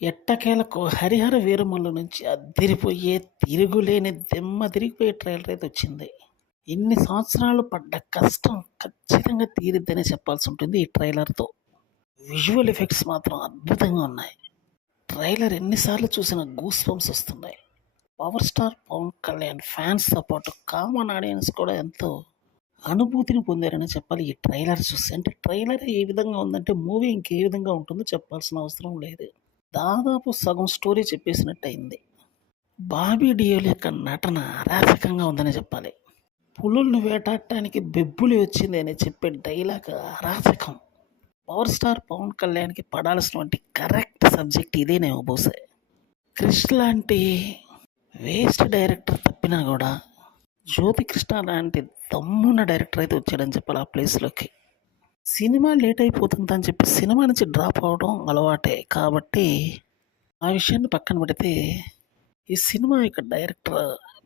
ఎట్టకేలకు 'హరిహర వీరమల్లు' నుంచి అద్దిరిపోయే, తిరుగులేని దిమ్మ తిరిగిపోయే ట్రైలర్ అయితే వచ్చింది. ఇన్ని సంవత్సరాలు పడ్డ కష్టం ఖచ్చితంగా తీరిద్దనే చెప్పాల్సి ఉంటుంది ఈ ట్రైలర్‌తో. విజువల్ ఎఫెక్ట్స్ మాత్రం అద్భుతంగా ఉన్నాయి. ట్రైలర్ ఎన్నిసార్లు చూసినా గూస్ బంప్స్ వస్తున్నాయి. పవర్ స్టార్ పవన్ కళ్యాణ్ ఫ్యాన్స్‌తో పాటు కామన్ ఆడియన్స్ కూడా ఎంతో అనుభూతిని పొందారని చెప్పాలి ఈ ట్రైలర్ చూసి. అంటే ట్రైలర్ ఏ విధంగా ఉందంటే మూవీ ఇంకే విధంగా ఉంటుందో చెప్పాల్సిన అవసరం లేదు. దాదాపు సగం స్టోరీ చెప్పేసినట్టయింది. బాబీ డియోల్ యొక్క నటన అరాచకంగా ఉందని చెప్పాలి. పులుల్ని వేటాడటానికి బెబ్బులి వచ్చింది అని చెప్పే డైలాగ్ అరాచకం. పవర్ స్టార్ పవన్ కళ్యాణ్‌కి పడాల్సినటువంటి కరెక్ట్ సబ్జెక్ట్ ఇదేనేమో బహుశా. క్రిష్ లాంటి వేస్ట్ డైరెక్టర్ తప్పినా కూడా జ్యోతి కృష్ణ లాంటి దమ్మున్న డైరెక్టర్ అయితే వచ్చాడని చెప్పాలి ఆ ప్లేస్‌లోకి. సినిమా లేట్ అయిపోతుందని చెప్పి సినిమా నుంచి డ్రాప్ అవ్వడం అలవాటే. కాబట్టి ఆ విషయాన్ని పక్కన పెడితే ఈ సినిమా యొక్క డైరెక్టర్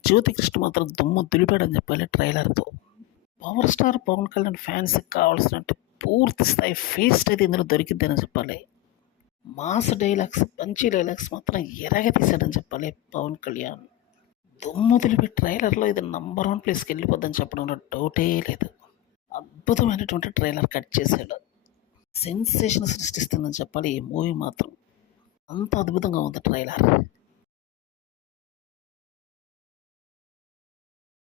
జ్యోతి కృష్ణ మాత్రం దుమ్ము దులిపాడని చెప్పాలి ట్రైలర్‌తో. పవర్ స్టార్ పవన్ కళ్యాణ్ ఫ్యాన్స్‌కి కావాల్సినట్టు పూర్తి స్థాయి ఫీస్ట్ అయితే ఇందులో దొరికిద్దని చెప్పాలి. మాస్ డైలాగ్స్, పంచీ డైలాగ్స్ మాత్రం ఎరగతీశాడని చెప్పాలి పవన్ కళ్యాణ్. దుమ్ము దులిపి ట్రైలర్‌లో ఇది నంబర్ 1 ప్లేస్‌కి వెళ్ళిపోద్దని చెప్పడంలో డౌటే లేదు. అద్భుతమైనటువంటి ట్రైలర్ కట్ చేశాడు. సెన్సేషన్ సృష్టిస్తుందని చెప్పాలి ఈ మూవీ మాత్రం. అంత అద్భుతంగా ఉంది ట్రైలర్.